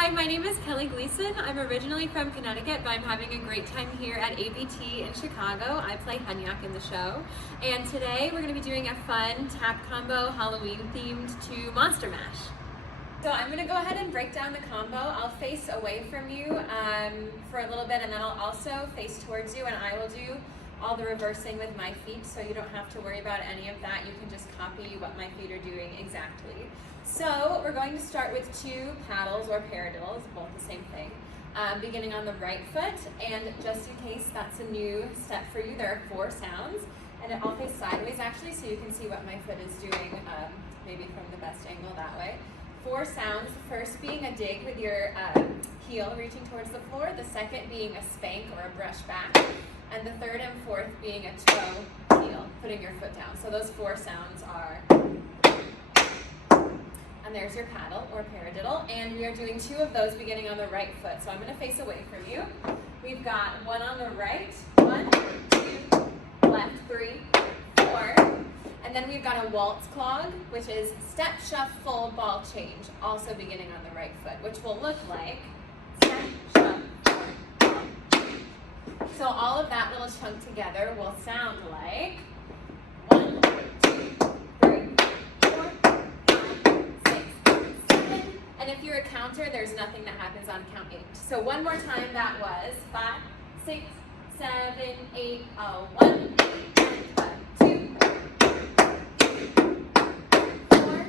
Hi, my name is Kelly Gleason. I'm originally from Connecticut, but I'm having a great time here at ABT in Chicago. I play Hunyak in the show. And today we're going to be doing a fun tap combo, Halloween themed to Monster Mash. So I'm going to go ahead and break down the combo. I'll face away from you for a little bit, and then I'll also face towards you, and I will do all the reversing with my feet, so you don't have to worry about any of that. You can just copy what my feet are doing exactly. So we're going to start with two paddles or paradiddles, both the same thing, beginning on the right foot. And just in case that's a new step for you, there are 4 sounds, and I'll face sideways actually, so you can see what my foot is doing, maybe from the best angle that way. 4 sounds, the first being a dig with your heel reaching towards the floor, the second being a spank or a brush back, and the third and fourth being a toe heel, putting your foot down. So those 4 sounds are, and there's your paddle or paradiddle, and we are doing 2 of those beginning on the right foot. So I'm going to face away from you. We've got 1 on the right, 1, 2, left, 3, 4, and then we've got a waltz clog, which is step, shuffle, ball change, also beginning on the right foot, which will look like step, shuffle, ball change. So all of that little chunk together will sound like 1, 2, 3, 4, 5, 6, 7. And if you're a counter, there's nothing that happens on count 8. So one more time, that was 5, 6, 7, 8, 1, 2, 4,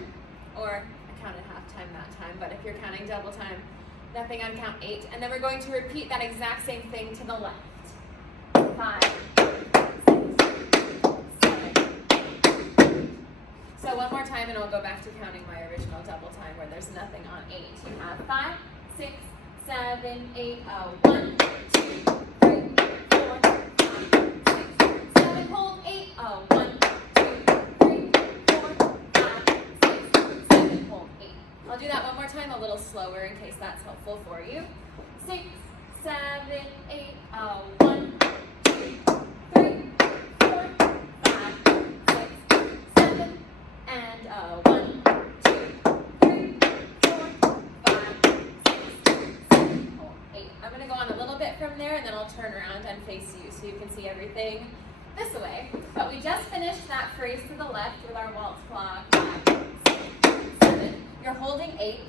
or I counted half time that time, but if you're counting double time, nothing on count 8. And then we're going to repeat that exact same thing to the left. 5, 6, 7, 8. So one more time, and I'll go back to counting my original double time where there's nothing on 8. You have 5, 6, 7, 8, 1, 2, 3, 4, 5, 6, 7, hold 8, 1, 2, 3, 4, 5, 6, 7, hold 8. I'll do that one more time, a little slower in case that's helpful for you. 6, 7, 8, 1, 2, 3, 4, 5, 6, 7, and 1, 2, 3, 4, 5, 6, 7, hold 8. I'm going to go on a little bit from there, and then I'll turn around and face you so you can see everything this way. But we just finished that phrase to the left with our waltz clog. 5, 6, 7. You're holding 8.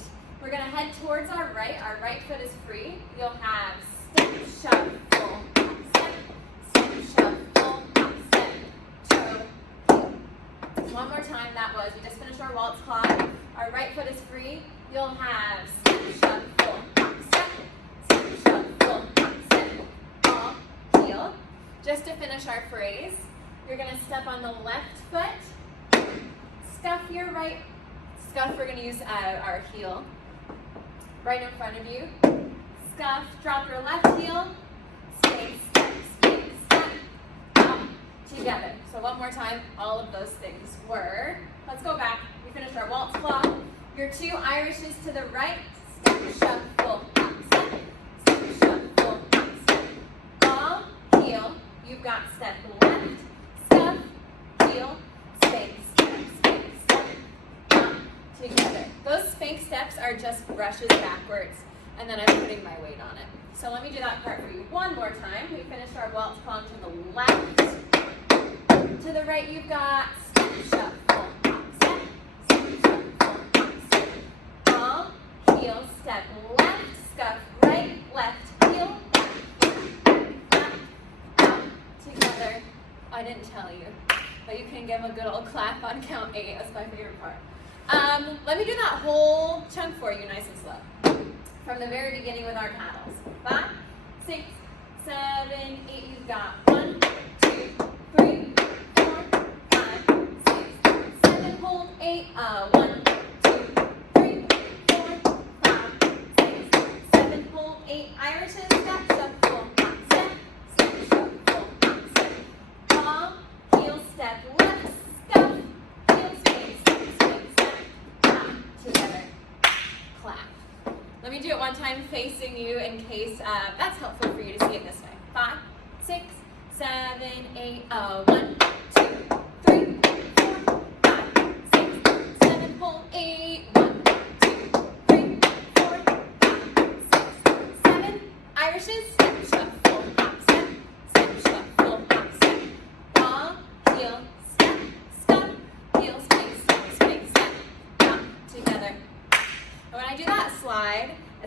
We're going to head towards our right. Our right foot is free. You'll have step, shuffle, step, step, shuffle, step, toe, heel. One more time, that was, we just finished our waltz clog. Our right foot is free. You'll have step, shuffle, step, step, shuffle, step, ball, heel. Just to finish our phrase, you're going to step on the left foot, scuff your right, scuff, we're going to use our heel right in front of you, scuff, drop your left heel, stay, step, up, together. So one more time, all of those things were, let's go back, we finished our waltz clog, your 2 Irishes to the right, step, shuffle, step, step, shuffle, step, ball, heel, you've got step left, scuff, heel, spank, step, up, together. Those spank steps are just brushes backwards, and then I'm putting my weight on it. So let me do that part for you one more time. We finished our waltz clog to the left. To the right, you've got step, shuffle, step, step, shuffle, step, ball, heel, step left, scuff, right, left, heel, back, out, together. I didn't tell you, but you can give a good old clap on count 8. That's my favorite part. Let me do that whole chunk for you nice and slow. From the very beginning with our paddles. 5, 6, 7, 8. You've got 1, 2, 3, 4, 5, 6, 7. Hold 8. 1, 2, 3, 4, 5, 6, 7. Hold 8. Irishes, step, shuffle, step, step, shuffle, step. Ball, heel, step, left, scuff, heel, space, step, up, together, clap. Let me do it one time facing you in case that's helpful for you to see it this way. 5, 6, 7, 8, 1, 2, 3, 4, 5, 6, 7, hold 8, 1, 2, 3, 4, 5,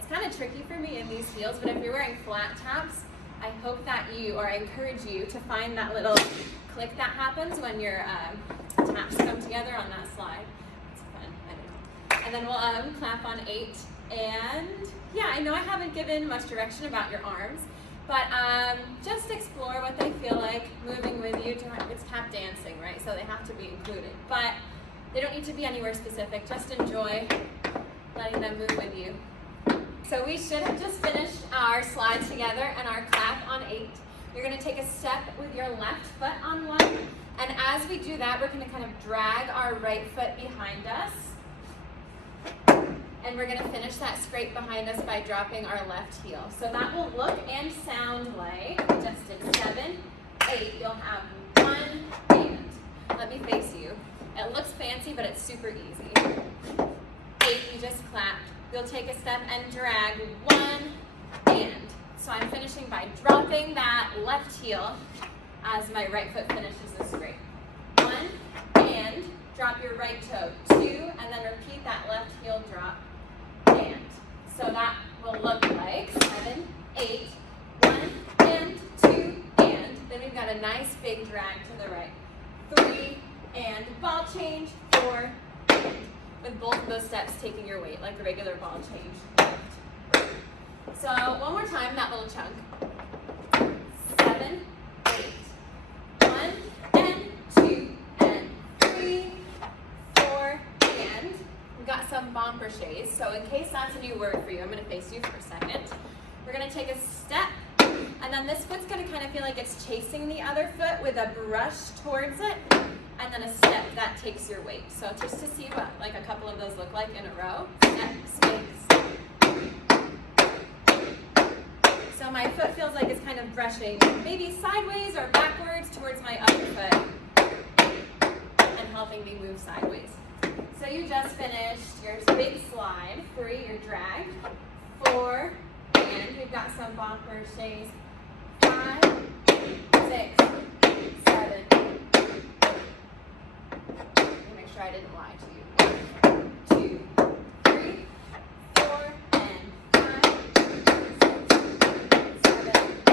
It's kind of tricky for me in these heels, but if you're wearing flat taps, I hope that I encourage you to find that little click that happens when your taps come together on that slide. It's fun, I don't know. And then we'll clap on 8. And yeah, I know I haven't given much direction about your arms, but just explore what they feel like moving with you. It's tap dancing, right? So they have to be included, but they don't need to be anywhere specific. Just enjoy letting them move with you. So we should have just finished our slide together and our clap on 8. You're going to take a step with your left foot on 1. And as we do that, we're going to kind of drag our right foot behind us. And we're going to finish that scrape behind us by dropping our left heel. So that will look and sound like, just in 7, 8, you'll have 1 and. Let me face you. It looks fancy, but it's super easy. 8, you just clapped. You'll take a step and drag 1 and. So I'm finishing by dropping that left heel as my right foot finishes the scrape. 1 and. Drop your right toe. 2 and then repeat that left heel drop. And. So that will look like 7, 8, 1 and 2 and. Then we've got a nice big drag to the right. 3 and ball change. 4 and. With both of those steps taking your weight like a regular ball change. So one more time, that little chunk. 7, 8, 1 and 2 and 3, 4 and. We've got some bomb crochets. So in case that's a new word for you, I'm going to face you for a second. We're going to take a step, and then this foot's going to kind of feel like it's chasing the other foot with a brush towards it. And then a step that takes your weight. So just to see what like a couple of those look like in a row. Step, step. So my foot feels like it's kind of brushing maybe sideways or backwards towards my other foot and helping me move sideways. So you just finished your big slide. 3, your drag. 4, and we've got some bomb crochets. 5, 6, 7. I didn't lie to you. 1, 2, 3, 4, and 5, 6, 7, 8.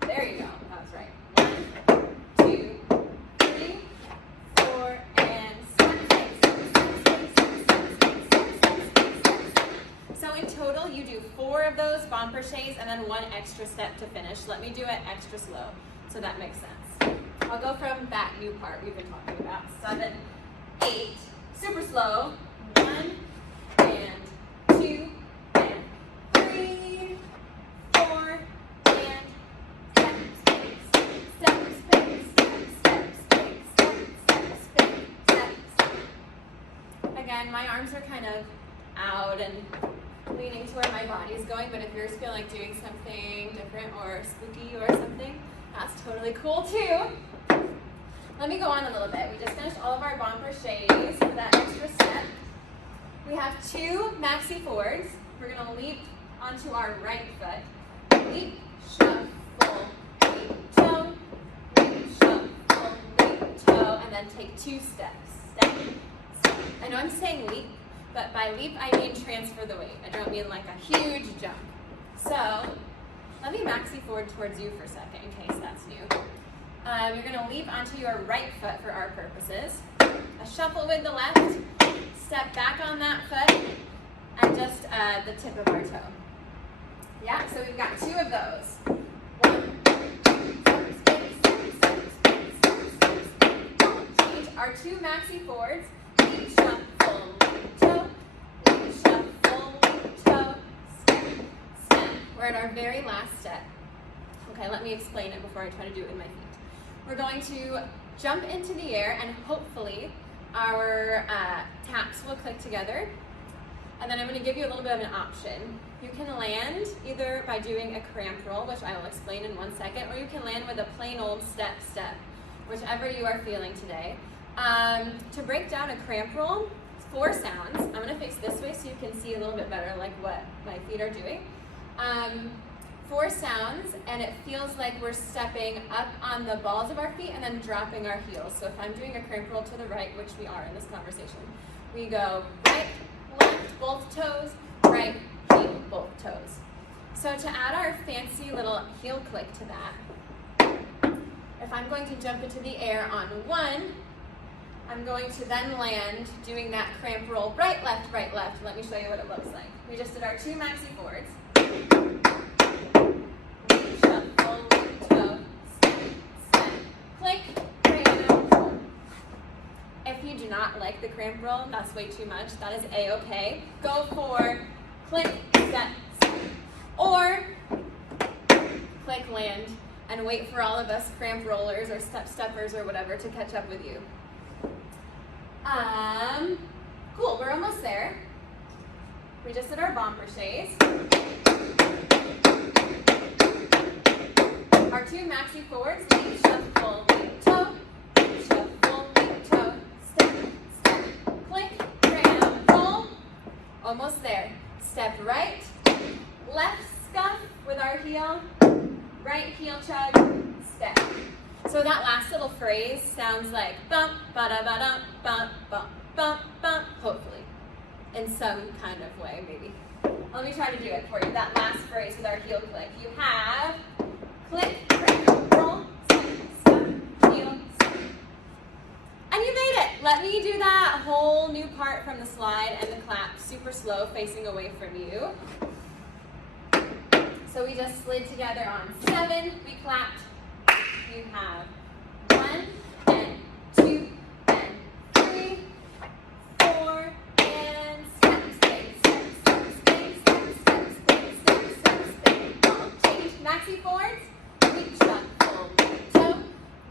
There you go. That's right. 1, 2, 3, 4, and 6. So in total, you do 4 of those bomb crochets and then 1 extra step to finish. Let me do it extra slow so that makes sense. I'll go from that new part we've been talking about. 7, 8, super slow. 1 and 2 and 3, 4 and steps. Again, my arms are kind of out and leaning to where my body is going, but if yours feel like doing something different or spooky or something, that's totally cool too. Let me go on a little bit. We just finished all of our bomb crochets for that extra step. We have 2 maxi forwards. We're going to leap onto our right foot. Leap, shuffle, leap, toe, leap, shuffle, leap, toe, and then take 2 steps. Step, step. I know I'm saying leap, but by leap I mean transfer the weight. I don't mean like a huge jump. So let me maxi forward towards you for a second in case that's new. You're going to leap onto your right foot for our purposes. A shuffle with the left, step back on that foot, and just the tip of our toe. Yeah, so we've got 2 of those. 1, 2, change our 2 maxi forwards. Leap, shuffle, leap, toe, leap, shuffle, leap, toe, step, step. We're at our very last step. Okay, let me explain it before I try to do it with my feet. We're going to jump into the air and hopefully our taps will click together. And then I'm going to give you a little bit of an option. You can land either by doing a cramp roll, which I will explain in 1 second, or you can land with a plain old step, step, whichever you are feeling today. To break down a cramp roll, 4 sounds. I'm going to face this way so you can see a little bit better like what my feet are doing. 4 sounds, and it feels like we're stepping up on the balls of our feet and then dropping our heels. So if I'm doing a cramp roll to the right, which we are in this conversation, we go right, left, both toes, right, of both toes. So to add our fancy little heel click to that, if I'm going to jump into the air on 1, I'm going to then land doing that cramp roll, right, left, right, left. Let me show you what it looks like. We just did our 2 maxi forwards. Shuffle, toe, step, click, cramp roll. If you do not like the cramp roll, that's way too much. That is A-okay. Go for click, step, or click, land, and wait for all of us cramp rollers or steppers or whatever to catch up with you. Cool, we're almost there. We just did our bomb crochets. Our 2 maxi forwards, lead, shuffle, lead, toe, shuffle, lead, toe, step, step, click, cramp, roll. Almost there. Step right, left scuff with our heel, right heel chug, step. So that last little phrase sounds like bump, ba-da-ba-dum, bump, bump, bump, bump, hopefully, in some kind of way, maybe. Let me try to do it for you. That last phrase with our heel click. You have click, cramp, roll, step, step, heel, step. And you made it. Let me do that whole new part from the slide and the clap super slow, facing away from you. So we just slid together on 7, we clapped. You have 1 and 2 and 3, 4, and step, step, step, step, step, step, step, step, step, step, step. Ball change, maxi forwards. Leap, shuffle, leap, toe.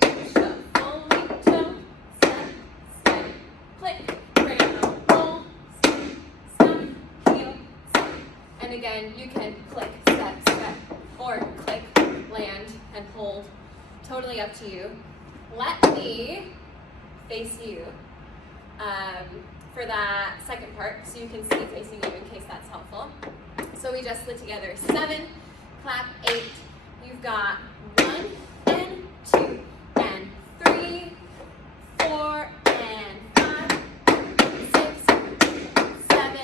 Leap, shuffle, leap, toe. Step, step, click, cramp, roll, step, step, heel, step. And again, you can click, step, step, or click, land, and hold. Totally up to you. Let me face you for that second part so you can see facing you in case that's helpful. So we just slid together 7, clap 8. You've got 1 and 2 and 3, 4 and 5, 6, 7,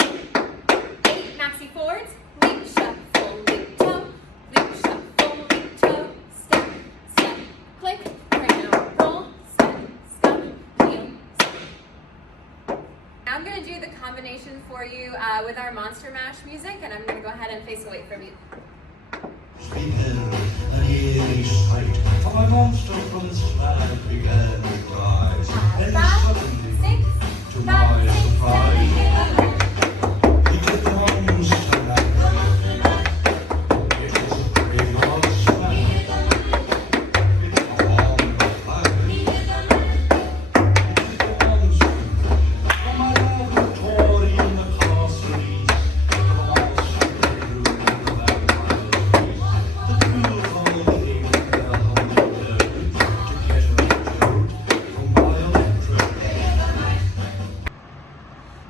8 maxi forwards. Leap, shuffle, leap, toe. Leap, shuffle, leap, toe. Step, step, click, cramp, roll, step, step, heel, step. Now I'm going to do the combination for you with our Monster Mash music, and I'm going to go ahead and face away from you. Beheld an eerie sight, for my monster from the slab began to rise, and 5, suddenly, 6, to 5, my 6, 7, surprise, 8. he took the monster mash. It was a graveyard smash. It was on the fire. It was the monster from my laboratory in the castle east, to the monster bedroom in the vampire's face. The two holding their holy load to get her toad from my electric.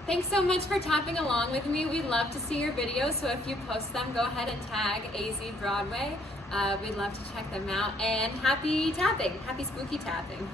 Thanks so much for tapping along with me. We'd love to see your videos, so if you post them, go ahead and tag AZ Broadway. We'd love to check them out. And happy tapping, happy spooky tapping.